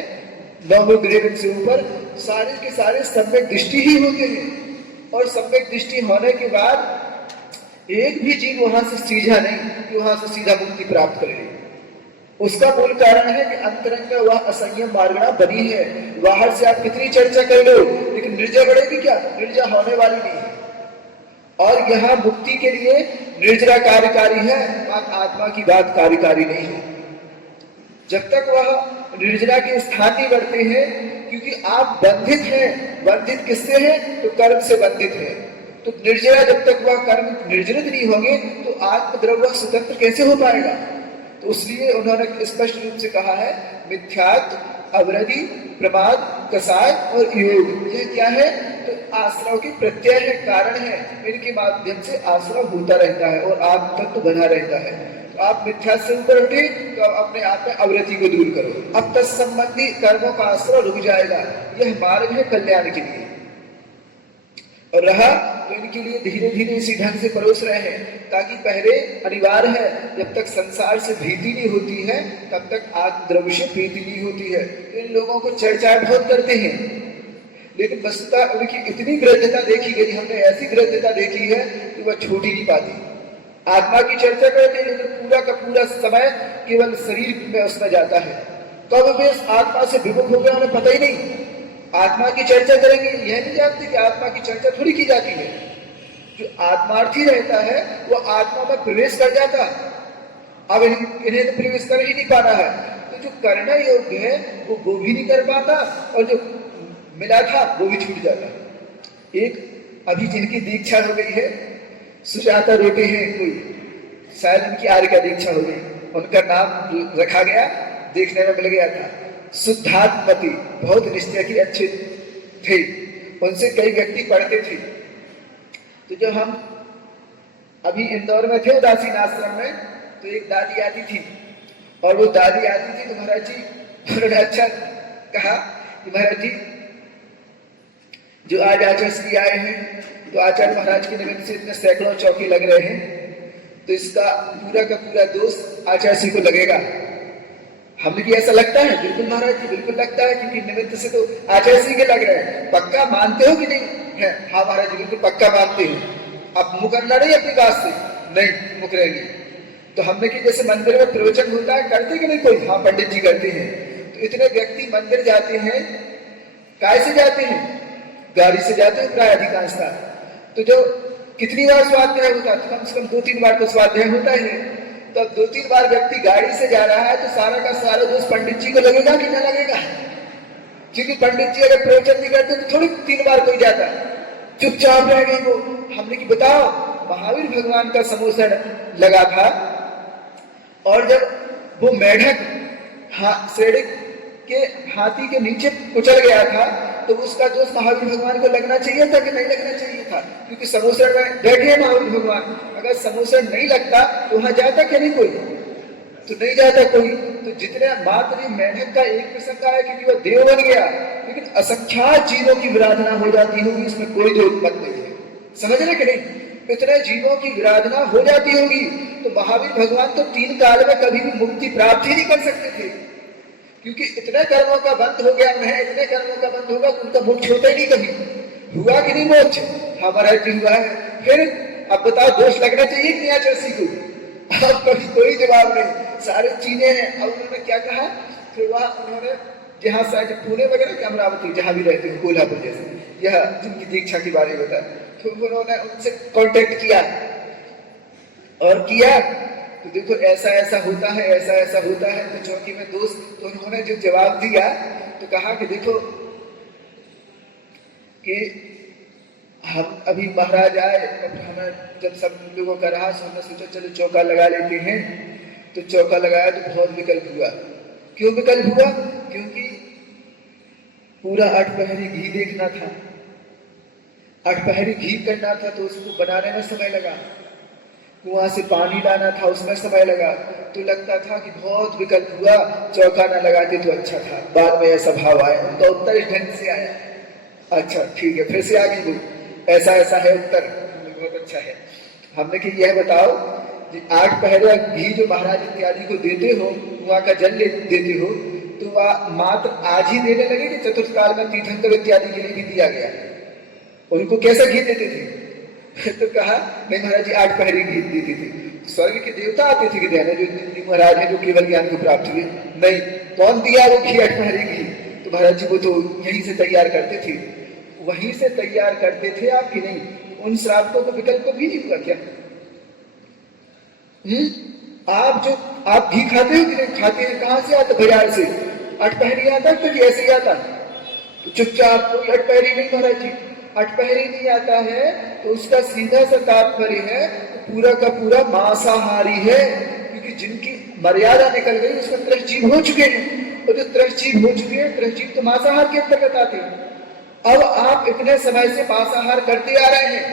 9 ग्रेड से ऊपर, सारे के सारे सम्यक दृष्टि ही होते हैं। और सम्यक दृष्टि होने के बाद एक भी जीव वहां से सीधा नहीं कि वहां से सीधा मुक्ति प्राप्त करे। उसका मूल कारण है कि अंतरंग में वह असंयम मार्गणा बनी है। बाहर से आप कितनी चर्चा कर लो, लेकिन निर्जय बढ़ेगी क्या? निर्जय होने वाली नहीं है। और यहाँ मुक्ति के लिए निर्जरा कार्यकारी है, आत्मा की बात कार्यकारी नहीं है। जब तक वह निर्जरा के स्थान नहीं बढ़ते हैं, क्योंकि आप बंधित हैं। बंधित किससे हैं? तो कर्म से बंधित है। तो निर्जरा जब तक वह कर्म निर्जरित नहीं होंगे, तो आत्मद्रव्य स्वतंत्र कैसे हो पाएगा? तो इसलिए उन्होंने स्पष्ट रूप से कहा है, मिथ्यात्व, अवरधि, प्रमाद, कसाय और योग, यह क्या है? तो आश्रव के प्रत्यय है, कारण है। इनके माध्यम से आश्रव होता रहता है और आत्म तत्व बना रहता है। तो आप मिथ्या से ऊपर उठे तो अपने आप में अवरति को दूर करो, अब तत्संबंधी कर्मों का आश्रव रुक जाएगा। यह मार्ग है कल्याण के लिए। और रहा तो इनके लिए धीरे धीरे इसी ढंग से परोस रहे हैं, ताकि पहले अनिवार्य है, जब तक संसार से प्रीति नहीं होती है, तब तक आत्मद्रव्य से प्रीति नहीं होती है। इन लोगों को चर्चा बहुत करते हैं, लेकिन वस्तुतः उनकी इतनी वृद्धता देखी गई, हमने ऐसी वृद्धता देखी है कि वह छूट ही नहीं पाती। आत्मा की चर्चा करते हैं लेकिन पूरा का पूरा समय केवल शरीर में उसमें जाता है। कब वे इस आत्मा से विमुख हो गए उन्हें पता ही नहीं। आत्मा की चर्चा करेंगे, यह नहीं जानते कि आत्मा की चर्चा थोड़ी की जाती है। जो आत्मार्थी रहता है वो आत्मा में प्रवेश कर जाता है। अब इन्हें तो प्रवेश कर ही नहीं पाना है, तो जो करना योग्य है वो भी नहीं कर पाता, और जो मिला था वो भी छूट जाता। एक अभी जिनकी दीक्षा हो गई है, सुजाता रोटे हैं कोई, शायद उनकी आर्य का दीक्षा हो गई, उनका नाम रखा गया, देखने में मिल गया था शुद्धात्मति, बहुत निश्चय की अच्छे थे, उनसे कई व्यक्ति पढ़ते थे। तो जब हम अभी इंदौर में थे उदासीन आश्रम में, तो एक दादी आती थी, और वो दादी आती थी तो महाराज जी उन्होंने अच्छा कहा कि महाराज जी जो आज आचार्य श्री आए हैं, तो आचार्य महाराज के निमित्त से इतने सैकड़ों चौके लग रहे हैं, तो इसका पूरा का पूरा दोष आचार्य श्री को लगेगा। हमने कि ऐसा लगता है? बिल्कुल महाराज जी, बिल्कुल लगता है, क्योंकि निमित्त से तो आचार्य श्री के लग रहे हैं। पक्का मानते हो कि नहीं है? हाँ महाराज जी बिल्कुल पक्का मानते हो। अब मुकरना नहीं अपनी बात से, नहीं मुकरेंगे। तो हमने कि जैसे मंदिर में प्रवचन होता है, करते कि नहीं कोई? हाँ पंडित जी करते हैं। तो इतने व्यक्ति मंदिर जाते हैं, काय से जाते हैं? गाड़ी से जाते हैं प्राय अधिकांशता। तो जो कितनी बार स्वाध्याय होता है? तो कम से कम 2-3 बार तो स्वाध्याय होता है। तो अब 2-3 बार व्यक्ति गाड़ी से जा रहा है, तो सारा का सारा दोष पंडित जी को लगेगा कि ना लगेगा? क्योंकि पंडित जी अगर प्रवचन नहीं करते तो थोड़ी 3 बार कोई जाता, चुपचाप रह गई वो। हमने कि बताओ, महावीर भगवान का समोसन लगा था, और जब वो मेढक शेड़े के हाथी के नीचे कुचल गया था, तो उसका दोष महावीर भगवान को लगना चाहिए था कि नहीं लगना चाहिए था? क्योंकि समोसन में बैठे हैं महावीर भगवान, अगर समोसन नहीं लगता तो वहां जाता क्या नहीं कोई? तो नहीं जाता कोई। तो जितने मात्र मेढक का एक प्रसंग है क्योंकि वह देव बन गया, लेकिन असंख्यात जीवों की विराधना हो जाती होगी, इसमें कोई दो मत नहीं है। समझ रहे कि नहीं? इतने जीवों की विराधना हो जाती होगी, तो महावीर भगवान तो 3 काल में कभी भी मुक्ति प्राप्त ही नहीं कर सकते थे, क्योंकि इतने कर्मों का बंद हो गया है, इतने कर्मों का बंद होगा कि उनका मोक्ष होता ही नहीं। कभी हुआ कि नहीं मोक्ष? हमारा जी हुआ है। फिर अब बताओ, दोष लगना चाहिए कि नहीं आचार्य को? अब कभी कोई जवाब नहीं, सारी चीजें हैं। अब उन्होंने क्या कहा, फिर वहां उन्होंने जहां शायद पुणे वगैरह के अमरावती जहां भी रहते हैं, कोल्हापुर जैसे, यह जिनकी दीक्षा के बारे में बताया, तो उन्होंने उनसे कांटेक्ट किया और किया, तो देखो ऐसा ऐसा होता है, ऐसा ऐसा होता है। तो चौकी में दोस्त, तो उन्होंने जो जवाब दिया तो कहा कि देखो कि हम अभी महाराज आए, हमें जब सब लोगों का रहा, तो हमने सोचा चलो चौका लगा लेते हैं। तो चौका लगाया तो बहुत विकल्प हुआ। क्यों विकल्प हुआ? क्योंकि पूरा 8 पहरी घी देखना था, 8 पहरी घी करना था, तो उसको बनाने में समय लगा, कुआं से पानी लाना था, उसमें समय लगा। तो लगता था कि बहुत विकल्प हुआ, चौका ना लगाते तो अच्छा था। बाद में ऐसा भाव आया, उनका उत्तर इस ढंग से आया, अच्छा ठीक है, फिर से आ गई वो, ऐसा ऐसा है उत्तर, बहुत अच्छा है। हमने कि यह बताओ कि 8 पहरा घी जो महाराज इत्यादि को देते हो, कुआं का जल देते हो, तो वह मात्र आज ही देने लगे कि चतुर्थ काल में तीर्थंकर इत्यादि के लिए भी दिया गया? उनको कैसा घी देते थे? तो कहा नहीं महाराज जी 8 पहरी घी देते थे। स्वर्ग के देवता आते थे कि देने, जो महाराज है जो केवल ज्ञान को प्राप्त हुए, नहीं। कौन दिया वो घी, 8 पहरी घी? तो महाराज जी वो तो यहीं से तैयार करते थे, वहीं से तैयार करते थे। आप कि नहीं, उन श्रावकों को विकल्प को भी नहीं हुआ क्या? आप घी खाते हो कि नहीं खाते हैं? कहां से आता? बाजार से। 8 पहरी आता तो ऐसे ही आता? तो चुपचाप कोई 8 पहरी नहीं महाराज जी, 8 पहरी नहीं आता है तो उसका सीधा सा तात्पर्य है तो पूरा का पूरा मांसाहारी है, क्योंकि जिनकी मर्यादा निकल गई उसमें त्रयजीव हो चुके हैं, और जो त्रयजीव हो चुके हैं, त्रयजीव तो मांसाहार के अंतर्गत आते हैं। अब आप इतने समय से मांसाहार करते आ रहे हैं,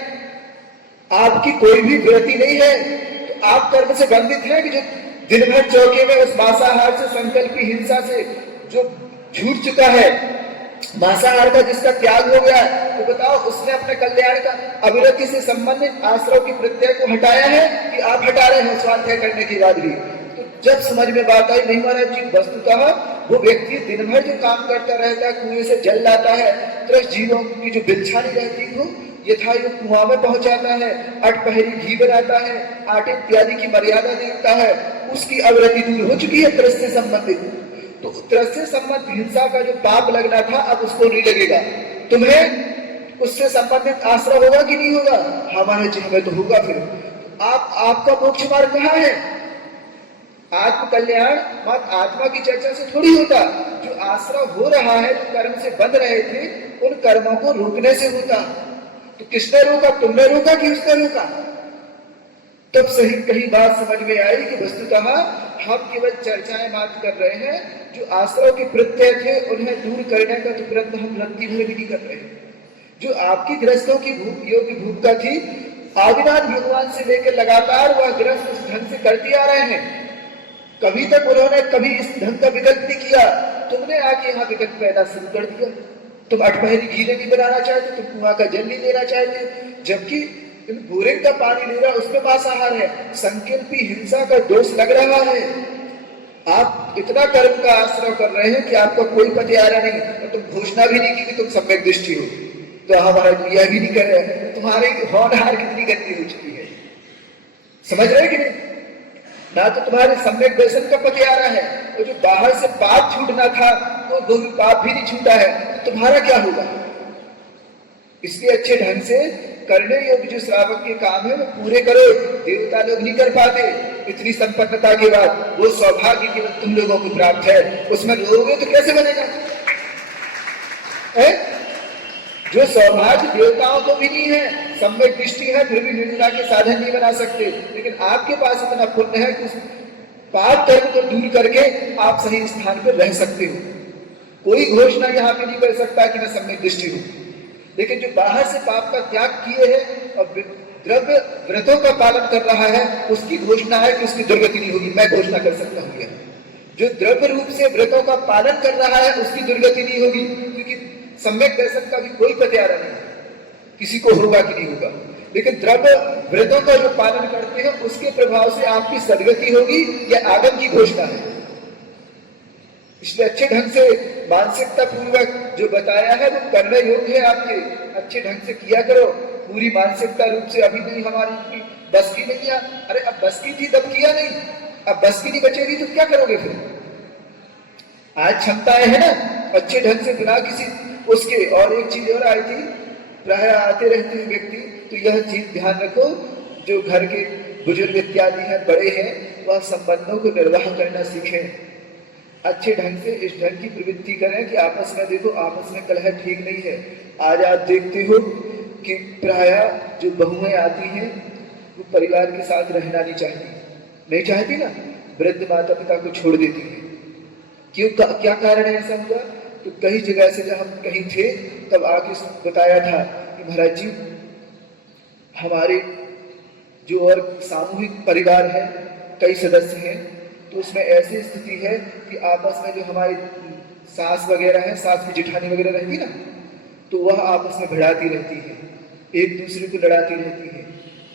आपकी कोई भी वृत्ति नहीं है, तो आप कर्म से बंधित हैं कि जो दिन भर चौके में उस मांसाहार से, संकल्पी हिंसा से जो झूठ चुका है, मांसाहार का जिसका त्याग हो गया, तो बताओ उसने अपने कल्याण का अविरति से संबंधित आश्रव की प्रत्यय को हटाया है कि आप हटा रहे हैं स्वाध्याय करने के बाद भी? तो जब समझ में बात आई नहीं महाराज जी, वस्तुतः वो व्यक्ति दिन भर जो काम करता रहता है, कुएं से जल लाता है, त्रस्त जीवों की जो बिलछानी रहती हो यथायोग कुआं में पहुंचाता है, अठपहरी घी बनाता है, आटे इत्यादि की मर्यादा देखता है, उसकी अवरति दूर हो चुकी है त्रस्त से संबंधित। तो त्रस्त से संबंधित हिंसा का जो पाप लगना था अब उसको नहीं लगेगा। तुम्हें उससे संबंधित आश्रय होगा कि नहीं होगा? हमारे जी हमें तो होगा। फिर आपका मोक्ष मार्ग कहाँ है? आत्म कल्याण मात्र आत्मा की चर्चा से थोड़ी होता। जो आश्रय हो रहा है, जो कर्म से बंध रहे थे, उन कर्मों को रोकने से होता। तो किसने रोका? तुमने रोका कि उसने रोका? तब सही कही बात समझ में आई कि वस्तुतः हम केवल चर्चाएं मात्र कर रहे हैं। जो आश्रय के प्रत्यय थे उन्हें दूर करने का तुरंत हम रत्ती भर भी नहीं कर रहे। जो आपकी गृहस्थों की योग्य भूमिका थी, आदिनाथ भगवान से लेकर लगातार वह गृहस्थ उस ढंग से करती आ रहे हैं। कभी तक उन्होंने कभी इस ढंग का विकल्प नहीं किया। तुमने आके यहाँ विकल्प पैदा शुरू कर दिया। तुम अठपहरी घी नहीं बनाना चाहते, तुम कुआं का जल नहीं देना चाहते, जबकि बोरिंग का पानी ले रहा उसमें मांसाहार है। संकल्पी हिंसा का दोष लग रहा है। आप इतना कर्म का आश्रय कर रहे हैं कि आपका कोई पतियारा नहीं, और तुम घोषणा भी नहीं की कि तुम सम्यक दृष्टि हो। तो हमारा यह भी नहीं कर रहे। तुम्हारी होनहार कितनी गंदी हो चुकी है, समझ रहे कि नहीं? ना तो तुम्हारे सम्यक दर्शन का पतियारा है, और जो बाहर से पाप छूटना था वो भी पाप भी नहीं छूटा है, तो तुम्हारा क्या होगा? इसलिए अच्छे ढंग से करने योग्य जो श्रावक के काम है वो पूरे करो। देवता लोग नहीं कर पाते। इतनी संपन्नता के बाद वो सौभाग्य केवल तुम लोगों को प्राप्त है, उसमें रोगे तो कैसे बनेगा? जो सौभाग्य देवताओं को भी नहीं है, सम्यक दृष्टि है, फिर भी निर्जला के साधन नहीं बना सकते। लेकिन आपके पास इतना पुण्य है कि उस पाप कर्म को दूर करके आप सही स्थान पर रह सकते हो। कोई घोषणा यहाँ पे नहीं कर सकता कि मैं सम्यक दृष्टि हूं। लेकिन जो बाहर से पाप का त्याग किए है और द्रव्य व्रतों का पालन कर रहा है, उसकी घोषणा है कि उसकी दुर्गति नहीं होगी। मैं घोषणा कर सकता हूँ। जो द्रव्य रूप से व्रतों का पालन कर रहा है उसकी दुर्गति नहीं होगी, क्योंकि सम्यक दर्शन का भी कोई पतियारा नहीं, किसी को होगा कि नहीं होगा। लेकिन द्रव्य व्रतों का जो पालन करते हैं उसके प्रभाव से आपकी सदगति होगी, यह आगम की घोषणा है। इसलिए अच्छे ढंग से मानसिकता पूर्वक जो बताया है वो करने योग्य है। आपके अच्छे ढंग से किया करो। पूरी मानसिकता रूप से अभी नहीं, हमारी बस की नहीं है। अरे अब बस की थी तब किया नहीं, अब बस की नहीं बचेगी तो क्या करोगे फिर? आज क्षमताएं है ना, अच्छे ढंग से बिना किसी उसके। और एक चीज और आई थी, प्राय आते रहते हैं व्यक्ति, तो यह चीज ध्यान रखो, जो घर के बुजुर्ग इत्यादि हैं, बड़े हैं, वह संबंधों को निर्वाह करना सीखें। अच्छे ढंग से इस ढंग की प्रवृत्ति करें कि आपस में देखो, आपस में कलह ठीक नहीं है। आज आप देखते हो कि प्राय जो बहुएं आती हैं वो परिवार के साथ रहना नहीं चाहती ना, वृद्ध माता पिता को छोड़ देती है। क्यों? क्या कारण है ऐसा हुआ? तो कई जगह से जब हम कहीं थे तब आके बताया था कि महाराज जी, हमारे जो और सामूहिक परिवार है, कई सदस्य हैं, तो उसमें ऐसी स्थिति है कि आपस में जो हमारी सास वगैरह है, सास की जेठानी वगैरह रहती ना, तो वह आपस में भिड़ाती रहती है, एक दूसरे को लड़ाती रहती है,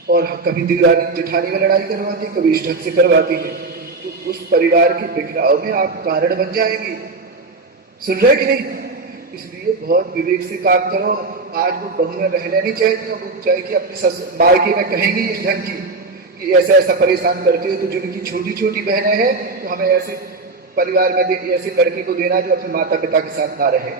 और कभी दिवाली जेठानी में लड़ाई करवाती है, कभी इस ढंग से करवाती है। तो उस परिवार के बिखराव में आप कारण बन जाएंगे। सुन रहे कि नहीं? इसलिए बहुत विवेक से काम करो। आज वो बहुएं रहना नहीं चाहती, वो चाहे कि अपने मायके में कहेंगे इस ढंग की कि ऐसा ऐसा परेशान करते हो, तो जिनकी छोटी छोटी बहनें हैं तो हमें ऐसे परिवार में ऐसे लड़के को देना जो अपने माता पिता के साथ ना रहे।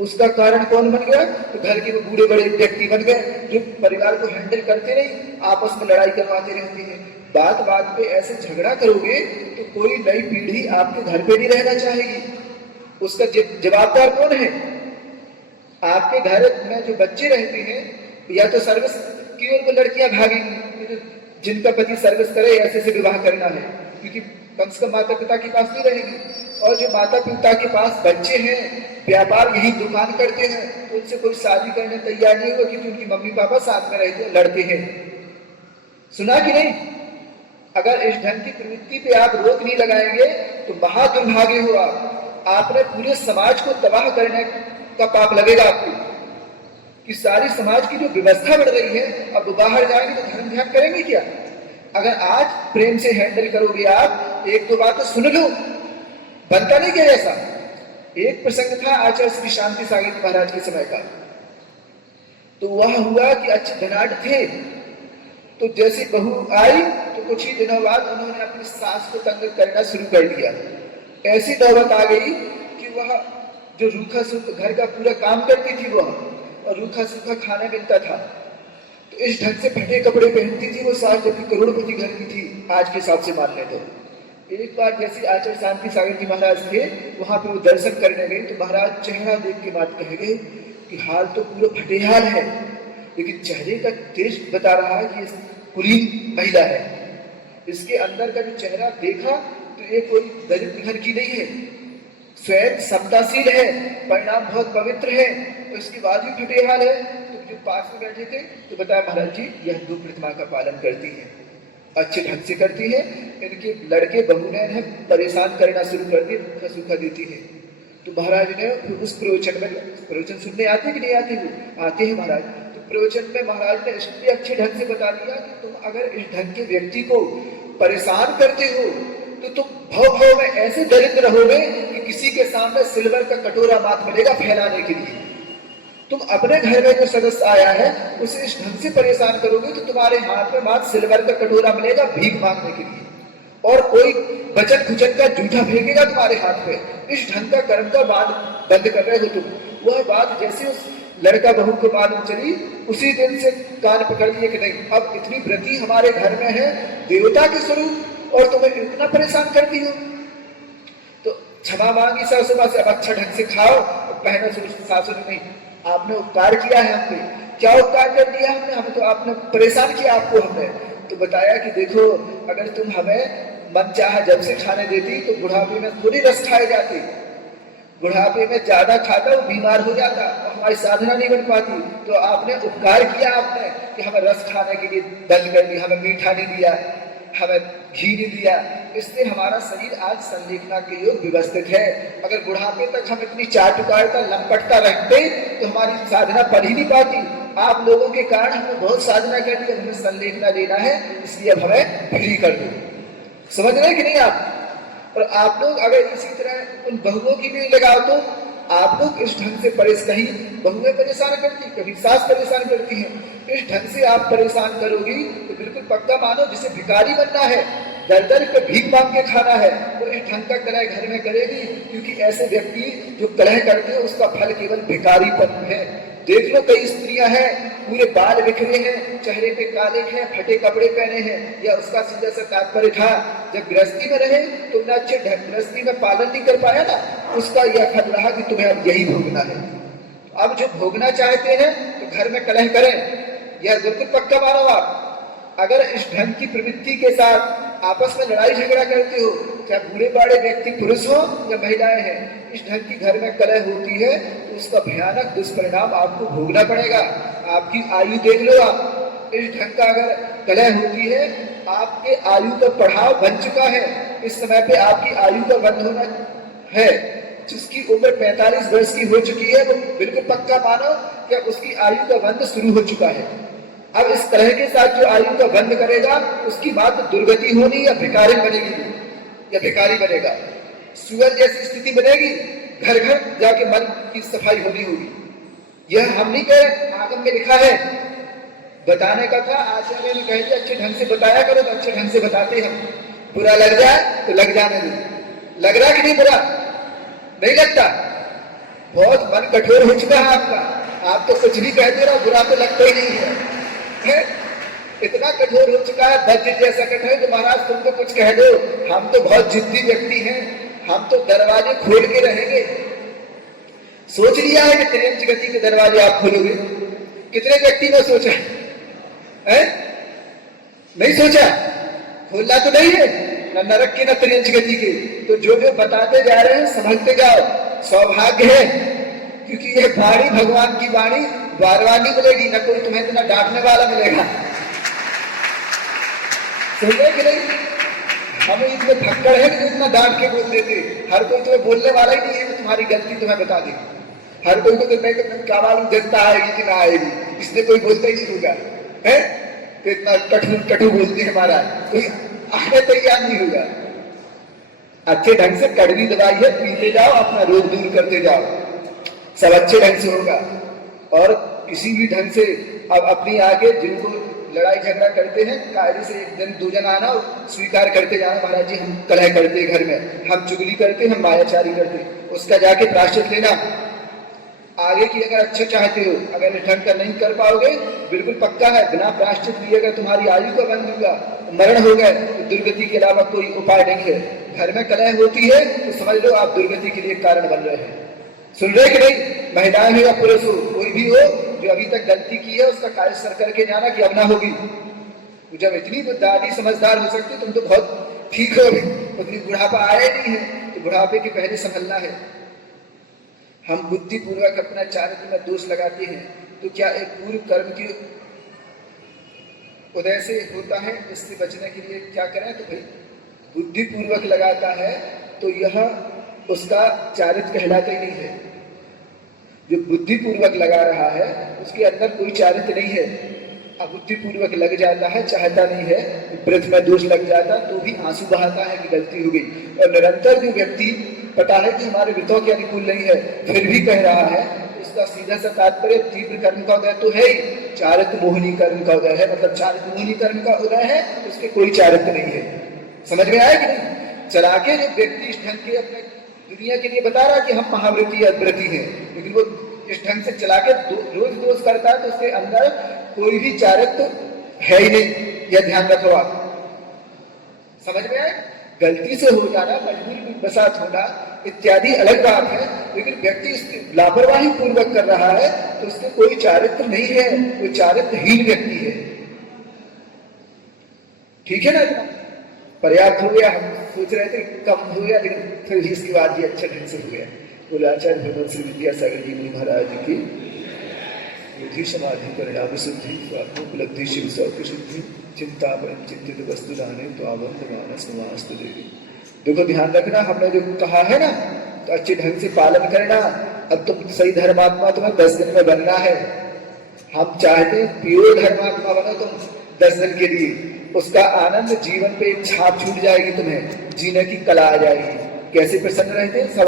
उसका कारण कौन बन गया? तो घर के वो बूढ़े बड़े व्यक्ति बन गए जो परिवार को हैंडल करते नहीं, आपस में लड़ाई करवाते रहते हैं। बात बात पे ऐसे झगड़ा करोगे तो कोई नई पीढ़ी आपके घर पे नहीं रहना चाहेगी। उसका जवाबदार कौन है? आपके घर में जो बच्चे रहते हैं, या तो सर्विस की ओर को लड़कियां भागेंगी, जिनका पति सर्विस करे ऐसे से विवाह करना है, क्योंकि कम से कम माता पिता के पास नहीं रहेगी। और जो माता पिता के पास बच्चे हैं, व्यापार यही दुकान करते हैं, तो उनसे कोई शादी करने तैयार नहीं होगा, क्योंकि उनकी मम्मी पापा साथ में रहते हैं, लड़ते हैं। सुना कि नहीं? अगर इस ढंग की प्रवृत्ति पे आप रोक नहीं लगाएंगे तो महादुर्भाग्य हुआ। आपने पूरे समाज को तबाह करने का पाप लगेगा आपको, कि सारी समाज की जो व्यवस्था बढ़ रही है, अब बाहर जाएंगे तो धर्म ध्यान करेंगे क्या? अगर आज प्रेम से हैंडल करोगे आप, एक दो बात तो सुन लो, बनता नहीं क्या ऐसा? एक प्रसंग था आचार्य श्री शांति सागर महाराज के समय का। तो वह हुआ कि अच्छे धनाढ़ थे, तो जैसे बहू आई तो कुछ ही दिनों बाद उन्होंने अपनी सास को तंग करना शुरू कर दिया। ऐसी नौबत आ गई कि वह जो रूखा सूखा घर का पूरा काम करती थी वह, और रूखा सूखा खाना मिलता था, तो इस ढंग से फटे कपड़े पहनती थी वो सास, जबकि करोड़पति घर की थी आज के हिसाब से मान ले तो। एक बार जैसे आचार्य शांति सागर जी महाराज थे, वहां पे वो दर्शन करने गए, तो महाराज चेहरा देख के बात कह गए कि हाल तो पूरा फटेहाल है, लेकिन चेहरे का तेज बता रहा है कि कुलीन महिला है। इसके अंदर का जो चेहरा देखा तो ये कोई दरिद्र घर की नहीं है, स्वयं समताशील है, परिणाम बहुत पवित्र है, तो इसके बाद भी फटेहाल है। तो जो पास में बैठे थे तो बताया महाराज जी यह 2 प्रतिमा का पालन करती है, अच्छे ढंग से करती है, इनके लड़के बहुनैन है, परेशान करना शुरू कर दिए, रूखा सूखा देती है। तो महाराज ने उस प्रवचन में, प्रवचन सुनने आते कि नहीं आते? वो आते हैं महाराज। तो प्रवचन में महाराज ने इसलिए अच्छे ढंग से बता दिया कि तुम अगर इस ढंग के व्यक्ति को परेशान करते हो तो तुम भव भव में ऐसे दरिद्र रहोगे कि किसी के सामने सिल्वर का कटोरा मात मिलेगा फैलाने के लिए। तुम अपने घर में जो सदस्य आया है उसे इस ढंग से परेशान करोगे तो तुम्हारे हाथ में मात्र सिल्वर का कटोरा मिलेगा भीख मांगने के लिए, और कोई बचत खुचत का जूठा फेंकेगा तुम्हारे हाथ में। इस ढंग का कर्म का बात बंद कर रहे हो तुम। वह बात जैसे उस लड़का बहू को मालूम चली, उसी दिन से कान पकड़ लिए कि नहीं, अब इतनी व्रती हमारे घर में है, देवता के स्वरूप, और तुम्हें इतना परेशान करती हो। तो क्षमा मांगी सासुमा से, अब अच्छा ढंग से खाओ, पहनो। सासु ने नहीं, आपने उपकार किया है हम पे। क्या उपकार कर दिया हमने? हमें तो आपने परेशान किया, आपको हमने तो बताया कि देखो अगर तुम हमें मन चाहा जब से खाने देती तो बुढ़ापे में थोड़ी रस खाए जाती, बुढ़ापे में ज्यादा खाता वो बीमार हो जाता, हमारी साधना नहीं बन पाती। तो आपने उपकार किया आपने कि हमें रस खाने के लिए बंद कर दिया, हमें मीठा नहीं दिया, हमें घी नहीं दिया, इसलिए हमारा शरीर आज संलेखना के लिए व्यवस्थित है। अगर बुढ़ापे तक हम इतनी चाट उकारता लंपटता रखते तो हमारी साधना पढ़ ही नहीं पाती। आप लोगों के कारण हमने बहुत साधना कर दी, हमें संलेखना लेना है, इसलिए अब हमें फ्री कर दो। समझ रहे कि नहीं आप? और आप लोग अगर इसी तरह उन बहुओं की भी लगाओ तो आप लोग इस ढंग से कहीं बहुएं परेशान करती, कभी सास परेशान करती हैं। इस ढंग से आप परेशान करोगी तो बिल्कुल पक्का मानो जिसे भिखारी बनना है, दर दर पे भीख मांग के खाना है, वो इस ढंग का कलह घर में करेगी। क्योंकि ऐसे व्यक्ति जो कलह करते हैं उसका फल केवल भिखारीपन है। देख लो कई स्त्रियां हैं पूरे बाल बिखरे हैं, चेहरे पे काले हैं, फटे कपड़े पहने हैं, या उसका सीधा सा तात्पर्य था जब गृहस्थी में रहे तुमने अच्छे गृहस्थी में पालन नहीं कर पाया ना, उसका यह फल रहा कि तुम्हें अब यही भोगना है। अब जो भोगना चाहते हैं तो घर में कलह करें, यह बिल्कुल पक्का मानो आप। अगर इस ढंग की प्रवृत्ति के साथ आपस में लड़ाई झगड़ा करते हो, चाहे बूढ़े बाड़े व्यक्ति पुरुष हो या महिलाएं हैं, इस ढंग की घर में कलह होती है तो उसका भयानक दुष्परिणाम आपको भोगना पड़ेगा। आपकी आयु देख लो आप, इस ढंग का अगर कलह होती है, आपके आयु का पढ़ाव बन चुका है। इस समय पे आपकी आयु का बंद होना है। जिसकी उम्र 45 वर्ष की हो चुकी है वो बिल्कुल पक्का मानो कि उसकी आयु का बंद शुरू हो चुका है। अब इस तरह के साथ जो आयु का बंद करेगा उसकी बात दुर्गति होनी या भिखारी बनेगी, या भिखारी बनेगा, सुअर जैसी स्थिति बनेगी, घर घर जाके मन की सफाई होनी होगी। यह हम नहीं कहे, आगम में लिखा है, बताने का था। आचार्य ने कह दिया अच्छे ढंग से बताया करो, तो अच्छे ढंग से बताते हम। बुरा लग जाए तो लग जाने दो। लग रहा कि नहीं बुरा? नहीं लगता? बहुत मन कठोर हो चुका है आपका, आप तो कुछ भी कहते रहो, बुरा तो लगता ही नहीं है। इतना कठोर हो चुका है, वज्र जैसा कठोर तो महाराज तुमको कुछ कह दो, हम तो बहुत जिद्दी व्यक्ति हैं, हम तो दरवाजे खोल के रहेंगे। सोच लिया है कि त्रियंच गति के दरवाजे आप खोलोगे? कितने व्यक्ति ने सोचा है? नहीं सोचा? खोलना तो नहीं है, न नरक के न त्रियंच गति के। तो जो जो बताते जा रहे हैं समझते जाओ, सौभाग्य है, क्योंकि यह वाणी भगवान की वाणी बार-बार नहीं मिलेगी, न कोई तुम्हें इतना डांटने वाला मिलेगा। समझे कि नहीं? हमें इतने भक्कड़ है कि इतना डांट के बोल देते। हर कोई तुम्हें बोलने वाला ही नहीं है कि तुम्हारी गलती तुम्हें बता देगी। हर कोई को तो नहीं तो क्या मालूम जनता आएगी कि ना आएगी, इसलिए कोई बोलता ही नहीं होगा है। तो इतना कठोर बोलते हमारा कोई आने तैयार नहीं होगा। अच्छे ढंग से कड़वी दवाई है, पीते जाओ, अपना रोग दूर करते जाओ, सब अच्छे ढंग से होगा। और किसी भी ढंग से अब अपनी आगे जिनको लड़ाई झगड़ा करते हैं, कायदे से एक दिन दो जन आना और स्वीकार करते जाना, महाराज जी हम कलह करते घर में, हम चुगली करते, हम मायाचारी करते, उसका जाके प्रायश्चित लेना। आगे की अगर अच्छा चाहते हो, अगर इस ढंग का नहीं कर पाओगे, बिल्कुल पक्का है बिना प्रायश्चित लिए अगर तुम्हारी आयु का बंद होगा, मरण हो गए, तो दुर्गति के अलावा कोई उपाय नहीं है। घर में कलह होती है तो समझ लो आप दुर्गति के लिए कारण बन रहे हैं। सुन रहे कि नहीं? महिलाएं हो या पुरुष हो, कोई भी हो जो अभी तक गलती की है, उसका कार्य सर करके जाना कि अब ना होगी। तो जब इतनी दादी समझदार हो सकती, तुम तो बहुत ठीक हो, उतनी बुढ़ापा आया ही नहीं है, तो बुढ़ापे के पहले संभलना है। हम बुद्धिपूर्वक अपना चारित्र में दोष लगाते हैं, तो क्या एक पूर्व कर्म की उदय से होता है? इससे बचने के लिए क्या करें? तो भाई बुद्धिपूर्वक लगाता है तो यह उसका चारित्र कहलाता ही नहीं है। जो बुद्धिपूर्वक लगा रहा है उसके अंदर कोई चारित्र नहीं है। अबुद्धिपूर्वक लग जाता है, चाहता नहीं है, व्रत में दोष लग जाता तो भी आंसू बहाता है कि गलती हो गई। और निरंतर जो व्यक्ति पता है कि हमारे व्रतों के अनुकूल नहीं है, फिर भी कह रहा है, इसका सीधा सा तात्पर्य तीव्र कर्म का उदय तो है ही, चारित्र मोहिनी कर्म का उदय है। मतलब चारित्र मोहिनी कर्म का उदय है, उसके कोई चारित्र नहीं है। समझ में आया कि नहीं? चला के जो व्यक्ति इस ढंग के अपने दुनिया के लिए बता रहा कि हम महाव्रती अव्रती हैं, लेकिन वो इस ढंग से चला के रोज दोष करता है, तो उसके अंदर कोई भी चारित्र है ही नहीं। यह ध्यान रखो आप। समझ में आए? गलती से हो जाना, मजबूरी बसात होना इत्यादि अलग बात है, लेकिन व्यक्ति इसकी लापरवाही पूर्वक कर रहा है तो उसके कोई चारित्र नहीं है, कोई चारित्रहीन व्यक्ति है। ठीक है ना? पर्याप्त हो गया। हम सोच रहे थे कम हो गया, लेकिन फिर भी इसके बाद भी अच्छा ढंग से हो गया। बोले आचार्य भगवान श्री विद्यासागर जी महाराज की बुद्धि समाधि परिणाम शुद्धि स्वात्मोपलब्धि शिव सौख्य शुद्धि चिंता चिंतित वस्तु दाने तो आबंध मानस नमास्तु देवी। देखो ध्यान रखना, हमने जो कहा है ना, तो अच्छे ढंग से पालन करना। अब तुम सही धर्मात्मा तुम्हें 10 दिन में बनना है। हम चाहते हैं प्योर धर्मात्मा बनो तुम 10 दिन के लिए। उसका आनंद जीवन पे एक छाप छूट जाएगी, तुम्हें जीने की कला आ जाएगी। कैसे प्रसन्न रहते हैं?